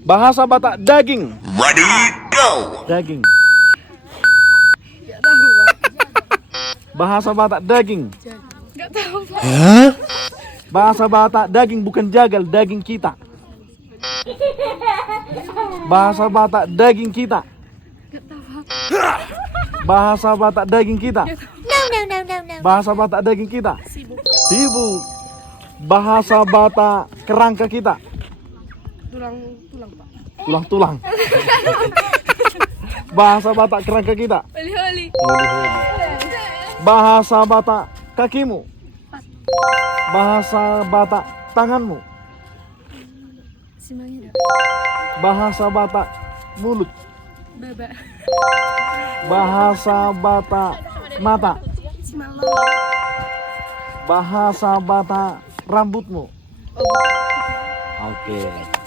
Bahasa Batak daging. Ready, go! Daging. Gak tahu, Pak. Bahasa Batak daging. Gak tahu, Pak. Bahasa Batak daging bukan jagal, daging kita. Bahasa Batak daging kita. Gak tahu, Pak. Bahasa Batak daging kita. Bahasa Batak daging kita. Sibuk. Sibuk. Bahasa Batak kerangka kita. Tulang, Pak. Tulang-tulang. Bahasa Batak kerangka kita. Oli-oli. Bahasa Batak kakimu. Bahasa Batak tanganmu. Simangnya. Bahasa Batak mulut. Baba. Bahasa Batak mata. Simalolo. Bahasa Batak rambutmu. Oh, Oke.